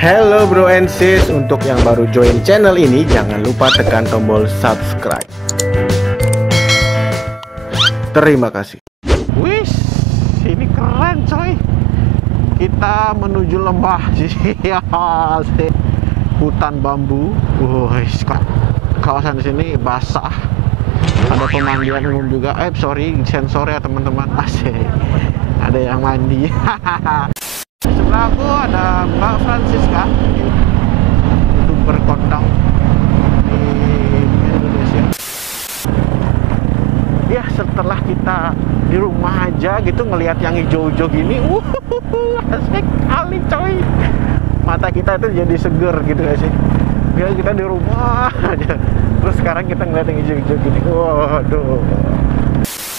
Hello bro and sis, untuk yang baru join channel ini jangan lupa tekan tombol subscribe. Terima kasih. Wih, ini keren coy. Kita menuju lembah sih, hutan bambu. Wih, kawasan di sini basah. Ada pemandian umum juga. Sorry, sensor ya teman-teman. Asik. Ada yang mandi. Sebelah aku ada Mbak Francisca, YouTuber kondang di Indonesia. Ya, setelah kita di rumah aja gitu ngelihat yang hijau-hijau gini, asik kali coy. Mata kita itu jadi seger gitu gak sih? Biar kita di rumah aja. Terus sekarang kita ngeliat yang hijau-hijau gini, waduh.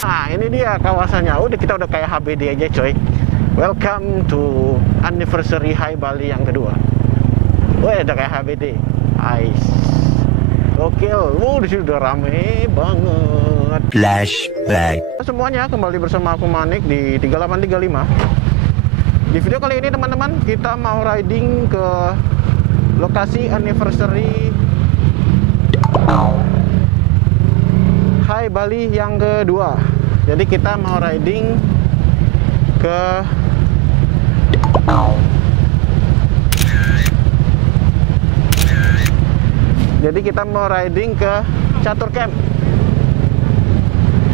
Nah, ini dia kawasannya. Kita udah kayak HBD aja coy. Welcome to anniversary Hai Bali yang kedua. Wah, udah kayak HBD. Nice. Gokil. Di sini udah rame banget. Flashback. Semuanya kembali bersama aku Manik di 3835. Di video kali ini teman-teman, kita mau riding ke lokasi anniversary Hai Bali yang kedua. Jadi kita mau riding ke Catur Camp.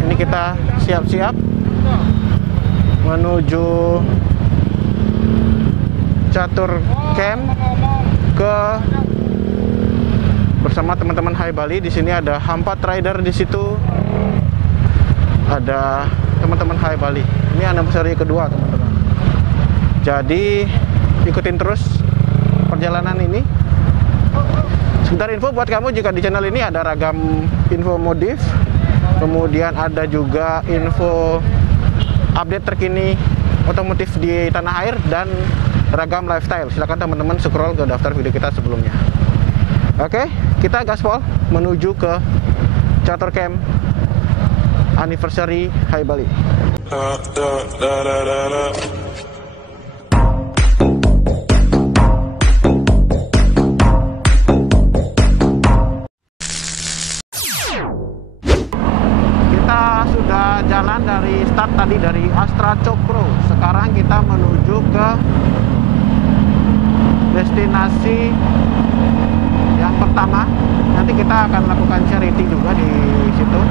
Ini kita siap-siap menuju Catur Camp bersama teman-teman Hai Bali. Di sini ada Hampat Rider, di situ ada teman-teman Hai Bali. Ini anniversary kedua teman-teman. Jadi ikutin terus perjalanan ini. Sebentar info buat kamu, jika di channel ini ada ragam info modif, kemudian ada juga info update terkini otomotif di tanah air dan ragam lifestyle. Silakan teman-teman scroll ke daftar video kita sebelumnya. Oke, kita gaspol menuju ke Catur Camp anniversary Hai Bali. Kita sudah jalan dari start tadi dari Astra Cokro. Sekarang kita menuju ke destinasi yang pertama. Nanti kita akan lakukan charity juga di situ.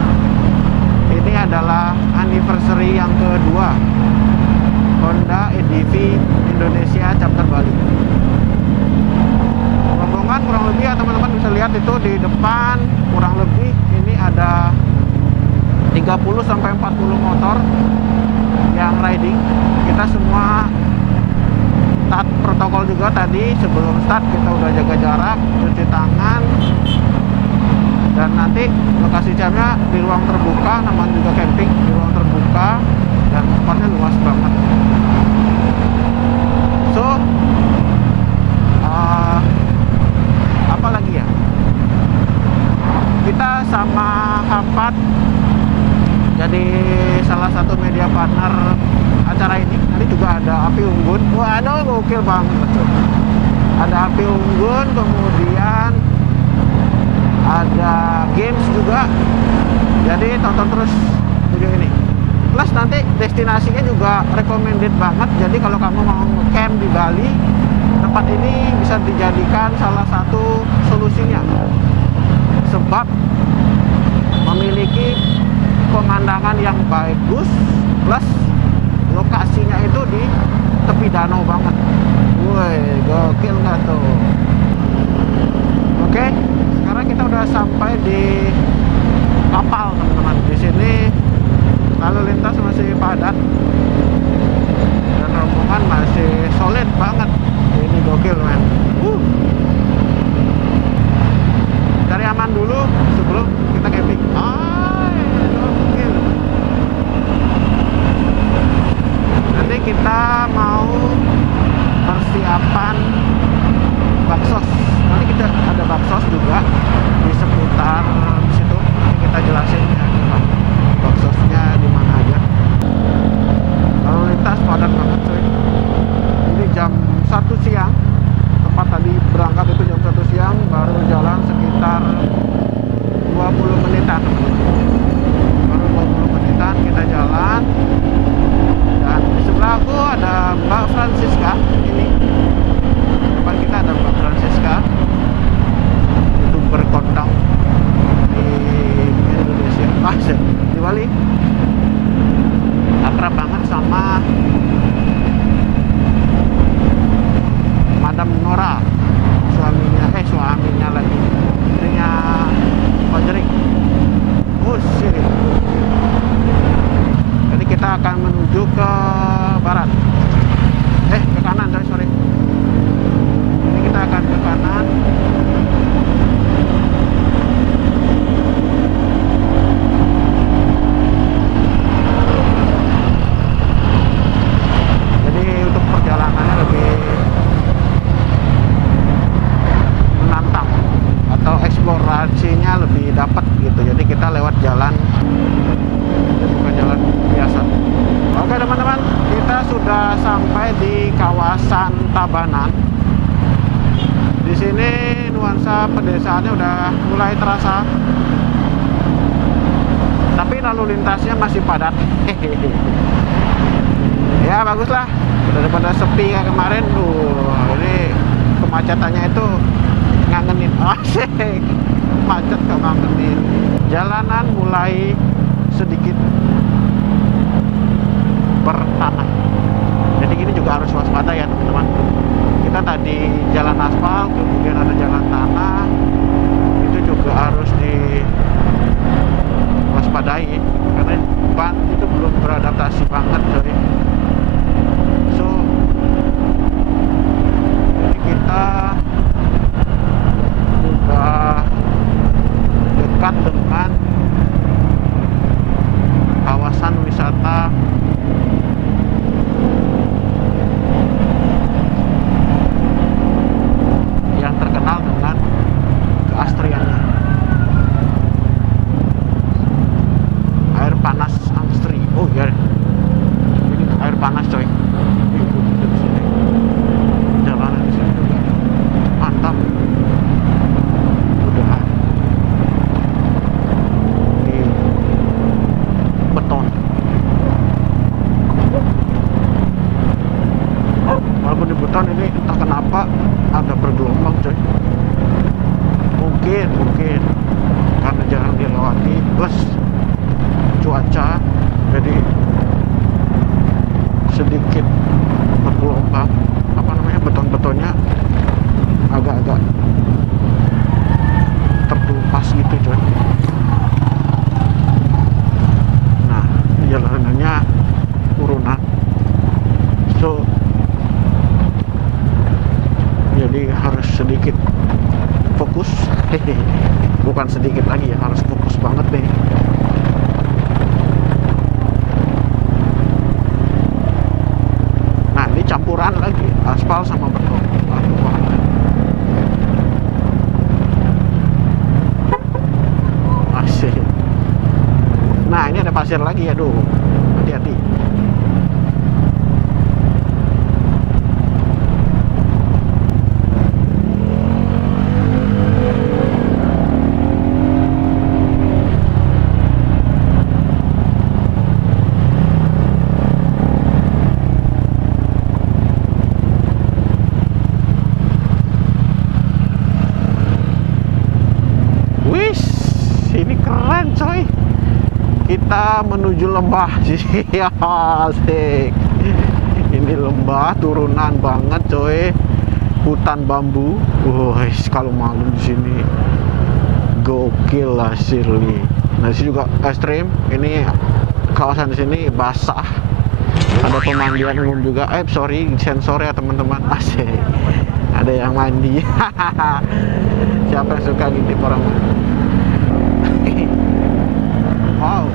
Ini adalah anniversary yang kedua Honda EDV Indonesia Chapter Bali. Rombongan kurang lebih ya teman-teman, bisa lihat itu di depan kurang lebih ini ada 30-40 motor yang riding. Kita semua taat protokol juga tadi. Sebelum start kita udah jaga jarak, cuci tangan. Dan nanti lokasi campnya di ruang terbuka, namanya juga camping di ruang terbuka, dan tempatnya luas banget. So, apa lagi ya? Kita sama Hampat jadi salah satu media partner acara ini. Nanti juga ada api unggun. Waduh, gokil banget. Ada api unggun, kemudian ada games juga. Jadi tonton terus video ini. Plus nanti destinasinya juga recommended banget. Jadi kalau kamu mau camp di Bali, tempat ini bisa dijadikan salah satu solusinya. Sebab memiliki pemandangan yang bagus, plus lokasinya itu di tepi danau banget. Woi, gokil nggak tuh? Oke. Sekarang kita udah sampai di kapal teman-teman. Di sini lalu lintas masih padat dan rombongan masih solid banget. Ini gokil men. Cari aman dulu sebelum kita camping. Gokil. Nanti kita mau persiapan baksos. Nanti kita ada baksos juga di seputar situ. Nanti kita jelasin ya baksosnya di mana aja. Lalu lintas padat banget cuy. Ini jam 1 siang, tepat tadi berangkat itu jam 1 siang, baru jalan sekitar 20 menitan, baru 20 menitan kita jalan. Dan di sebelah aku ada Mbak Francisca. Ini depan kita ada Mbak Francisca, YouTuber kondang di Indonesia, di Bali. Akrab banget sama Madam Nora, suaminya lagi, istrinya Fajri. Musik. Jadi kita akan menuju ke barat. Ke kanan, sorry. Ini kita akan ke kanan. Jadi untuk perjalanannya lebih menantang atau eksplorasinya lebih dapat gitu. Jadi kita lewat jalan, bukan jalan biasa. Oke teman-teman, kita sudah sampai di kawasan Tabanan. Di sini nuansa pedesaannya udah mulai terasa, tapi lalu lintasnya masih padat. Ya baguslah, daripada sepi kayak kemarin. Ini kemacetannya itu ngangenin. Asik, macet gak ngangenin. Jalanan mulai sedikit bertanah, jadi ini juga harus waspada ya teman-teman. Kita tadi jalan aspal, kemudian ada jalan tanah, itu juga harus diwaspadai karena ban itu belum beradaptasi banget coy. So jadi kita sudah dekat dengan kawasan wisata yang terkenal dengan keasriannya, air panas Angstri. Oh ya, ini air panas coy. Jalanan di sini juga mantap. Udah di beton. Walaupun di beton ini entah kenapa agak bergelombang coy. Mungkin karena jarang dilewati plus cuaca, jadi sedikit bergelombang. Beton-betonnya agak-agak terkelupas gitu coy. Nah, jalanannya turunan, so jadi harus sedikit fokus. Bukan sedikit lagi ya, harus fokus banget nih. Nah ini campuran lagi aspal sama beton. Asik. Nah ini ada pasir lagi, aduh, hati-hati. Kita menuju lembah sih. Asik. Ini lembah turunan banget coy. Hutan bambu. Kalau malam di sini gokil lah Shirley. Nah, di sini juga ekstrim. Ini kawasan di sini basah. Ada pemandian umum juga. Sorry, sensor ya teman-teman. Asik. Ada yang mandi. Siapa yang suka ngintip orang mandi? Wow.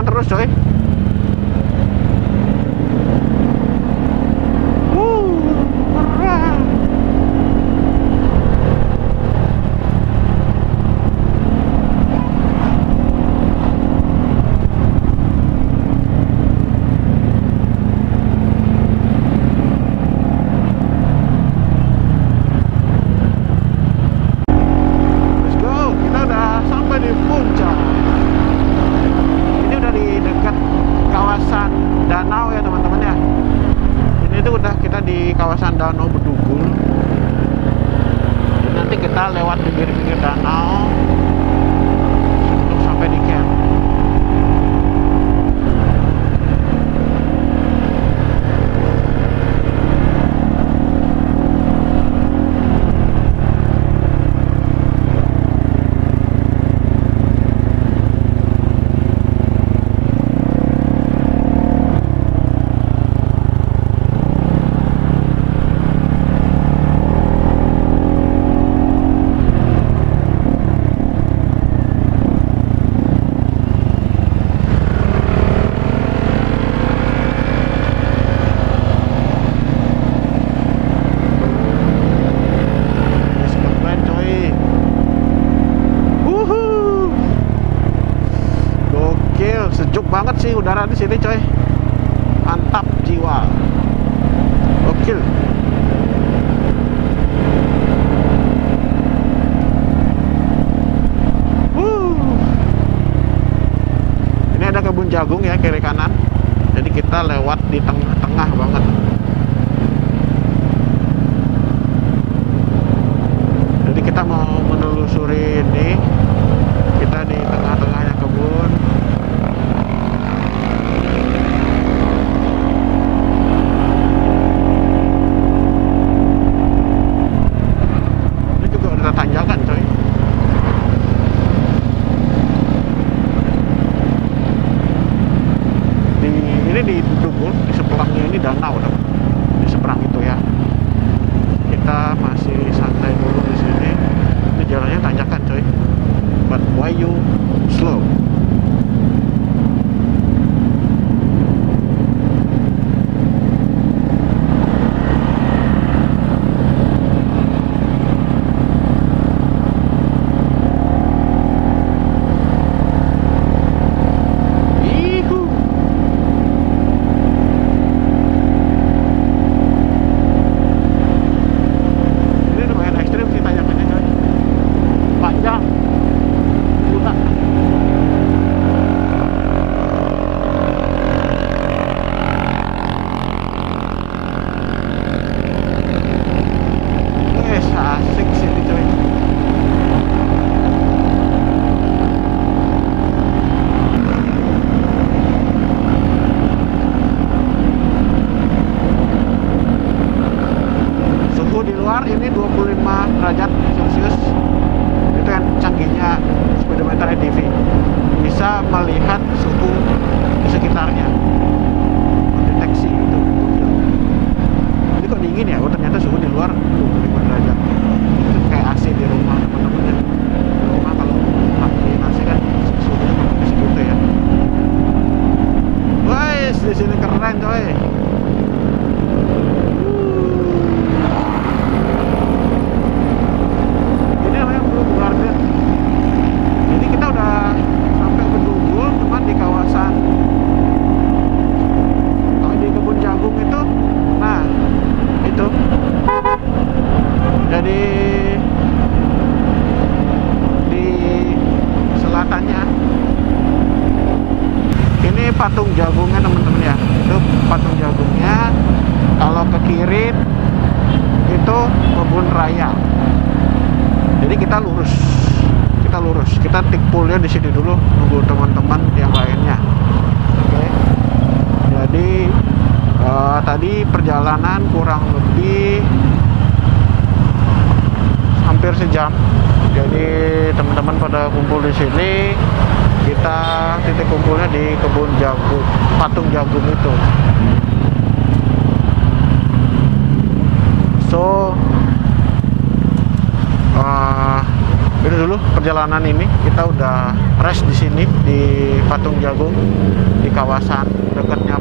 jalan terus coy. Keren. Let's go, kita udah sampai di puncak. Ini udah di dekat kawasan danau ya teman-teman ya. Ini tuh udah kita di kawasan Danau Bedugul. Dan nanti kita lewat pinggir-pinggir danau untuk sampai di camp. Sejuk banget sih udara di sini coy, mantap jiwa, gokil. Ini ada kebun jagung ya kiri kanan, jadi kita lewat di tengah-tengah banget. Jadi kita mau menelusuri ini, kita di tengah-tengahnya kebun. Tanjakan coy. Ini di Bedugul, di seberangnya ini danau dong. Di seberang itu ya. Kita masih santai dulu di sini. Ini jalannya tanjakan coy. But why you slow? Ini 25 derajat Celcius. Itu yang canggihnya speedometer ATV, bisa melihat suhu di sekitarnya, mendeteksi itu. Jadi kok dingin ya? Oh ternyata suhu di luar 25 derajat. Itu kayak AC di rumah teman-teman ya. Di rumah kalau pakai AC kan suhunya kurang segitu ya. Guys, di sini keren coy. Jadi kita udah sampai Bedugul, teman, di kawasan di kebun jagung itu. Nah, itu. Jadi di selatannya ini patung jagungnya teman-teman ya. Itu patung jagungnya. Kalau ke kiri itu kebun raya. Jadi kita lurus, kita tikpulnya di sini dulu, nunggu teman-teman yang lainnya. Oke. Jadi tadi perjalanan kurang lebih hampir sejam. Jadi teman-teman pada kumpul di sini, kita titik kumpulnya di kebun jagung, patung jagung itu. So, itu dulu perjalanan ini. Kita udah rest di sini di Patung Jagung di kawasan dekatnya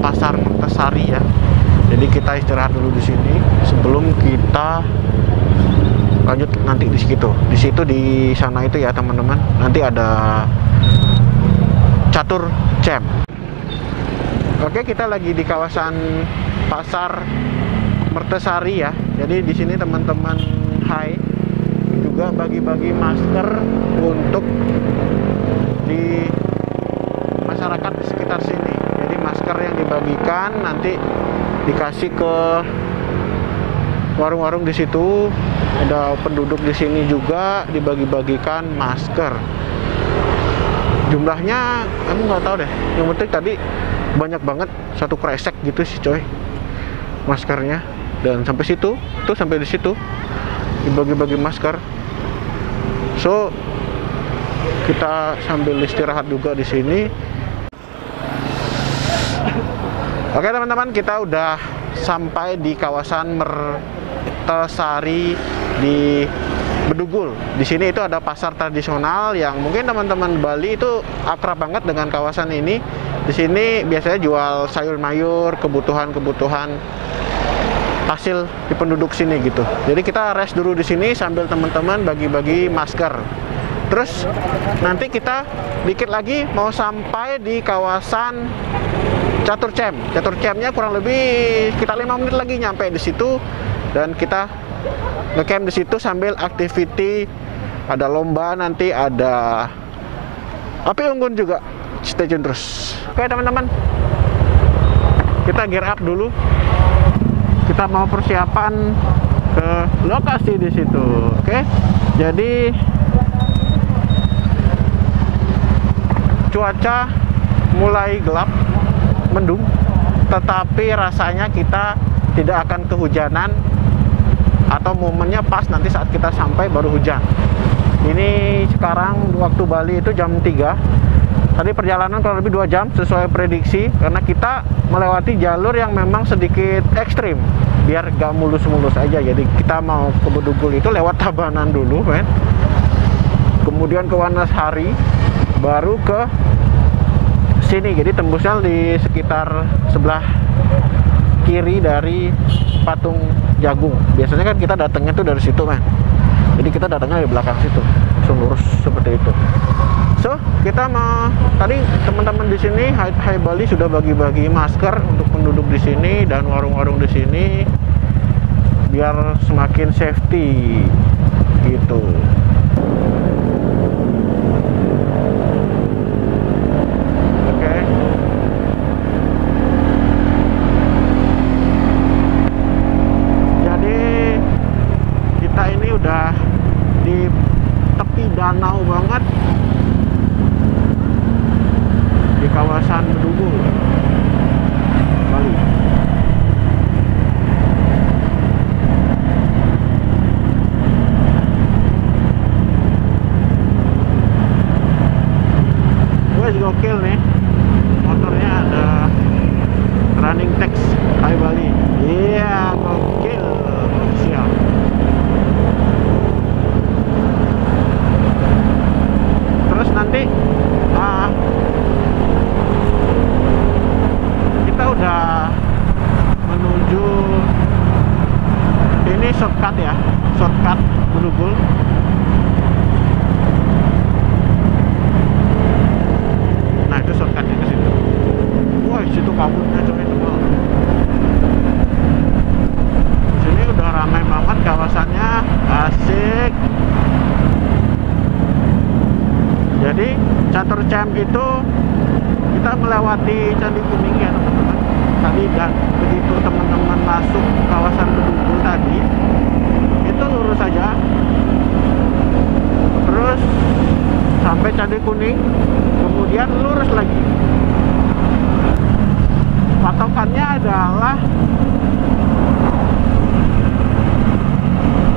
Pasar Mertasari ya. Jadi kita istirahat dulu di sini sebelum kita lanjut nanti di situ. Di situ di sana itu ya teman-teman. Nanti ada catur camp. Oke, kita lagi di kawasan Pasar Mertasari ya. Jadi di sini teman-teman juga bagi-bagi masker untuk di masyarakat di sekitar sini. Jadi masker yang dibagikan nanti dikasih ke warung-warung di situ. Ada penduduk di sini juga dibagi-bagikan masker. Jumlahnya aku nggak tahu deh. Yang penting tadi banyak banget, satu kresek gitu sih coy maskernya. Dan sampai situ, tuh sampai di situ dibagi-bagi masker. So kita sambil istirahat juga di sini. Oke teman-teman, kita udah sampai di kawasan Mertasari di Bedugul. Di sini itu ada pasar tradisional yang mungkin teman-teman Bali itu akrab banget dengan kawasan ini. Di sini biasanya jual sayur mayur, kebutuhan-kebutuhan hasil di penduduk sini gitu. Jadi kita rest dulu di sini sambil teman-teman bagi-bagi masker. Terus nanti kita dikit lagi mau sampai di kawasan Catur Camp. Catur Campnya kurang lebih sekitar 5 menit lagi nyampe di situ, dan kita nge-camp di situ sambil activity, ada lomba, nanti ada api unggun juga. Stay tune terus. Oke teman-teman, kita gear up dulu. Kita mau persiapan ke lokasi di situ. Oke. Jadi cuaca mulai gelap, mendung, tetapi rasanya kita tidak akan kehujanan, atau momennya pas nanti saat kita sampai baru hujan. Ini sekarang waktu Bali itu jam 3. Tadi perjalanan kurang lebih 2 jam sesuai prediksi, karena kita melewati jalur yang memang sedikit ekstrim biar gak mulus-mulus aja. Jadi kita mau ke Bedugul itu lewat Tabanan dulu men, kemudian ke Wanasari, baru ke sini. Jadi tembusnya di sekitar sebelah kiri dari Patung Jagung. Biasanya kan kita datangnya tuh dari situ men, jadi kita datangnya dari belakang situ, langsung lurus seperti itu. So, kita mau, tadi teman-teman di sini Hai Bali sudah bagi-bagi masker untuk penduduk di sini dan warung-warung di sini biar semakin safety gitu. Oke. Jadi kita ini udah di tepi danau banget, di kawasan Bedugul, Bali. Wes gokil nih, motornya ada running text Hai Bali. Iya, gokil, siap. Terus nanti kita udah menuju ini shortcut ya, shortcut Bedugul. Nah itu shortcutnya ke situ. Wah situ kabutnya coy tebal. Sini udah ramai banget kawasannya, asik. Jadi Catur Camp itu kita melewati Candi Kuning ya teman-teman tadi, dan begitu teman-teman masuk kawasan Bedugul tadi itu lurus saja terus sampai Candi Kuning, kemudian lurus lagi. Patokannya adalah,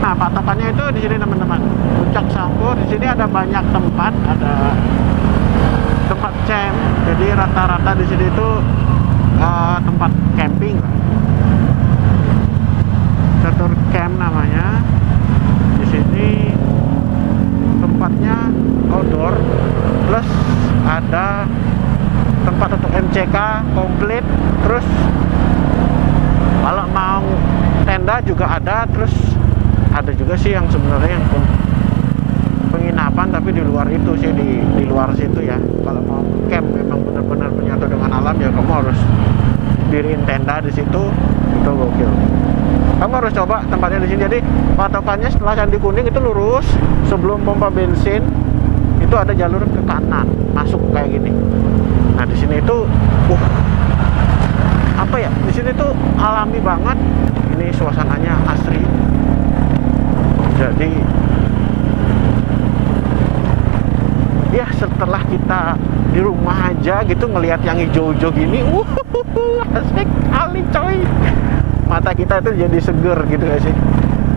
nah patokannya itu di sini teman-teman, Puncak Sangkur. Di sini ada banyak tempat, ada tempat camp. Jadi rata-rata di sini itu tempat camping. Catur Camp namanya. Di sini sih yang sebenarnya yang penginapan, tapi di luar itu sih, di luar situ ya. Kalau mau camp memang benar-benar menyatu dengan alam ya, kamu harus diriin tenda di situ, itu gokil. Kamu harus coba tempatnya di sini. Jadi patokannya setelah Candi Kuning itu lurus, sebelum pompa bensin itu ada jalur ke kanan masuk kayak gini. Nah di sini itu apa ya, di sini tuh alami banget, ini suasananya asri. Jadi ya setelah kita di rumah aja gitu ngelihat yang hijau-hijau gini, asik kali coy. Mata kita itu jadi seger gitu gak sih?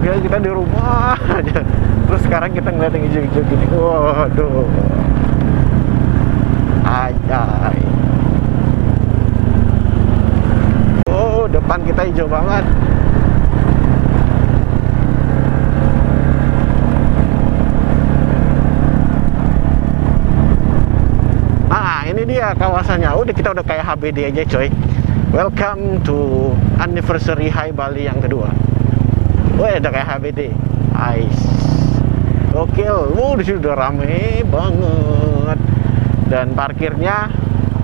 Ya kita di rumah aja, terus sekarang kita ngeliat yang hijau-hijau gini, waduh, ajay. Oh, depan kita hijau banget. Nah, ini dia kawasannya. Kita udah kayak HBD aja, coy. Welcome to anniversary Hai Bali yang kedua. Udah kayak HBD. Nice. Gokil. Di sini udah rame banget. Dan parkirnya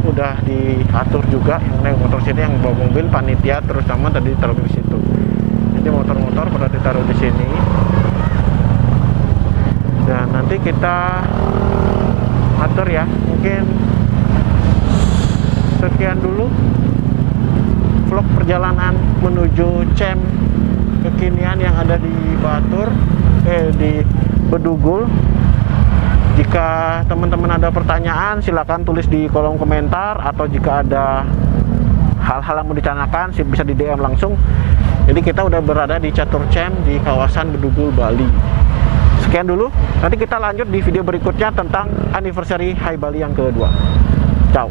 udah diatur juga, yang naik motor sini, yang bawa mobil panitia, terus sama tadi taruh di situ. Jadi motor-motor pada ditaruh di sini. Dan nanti kita atur ya, mungkin sekian dulu vlog perjalanan menuju camp kekinian yang ada di Batur, di Bedugul. Jika teman-teman ada pertanyaan, silakan tulis di kolom komentar, atau jika ada hal-hal yang mau ditanyakan bisa di DM langsung. Jadi kita udah berada di Catur Camp di kawasan Bedugul, Bali. Sekian dulu, nanti kita lanjut di video berikutnya tentang anniversary Hai Bali yang kedua. Ciao.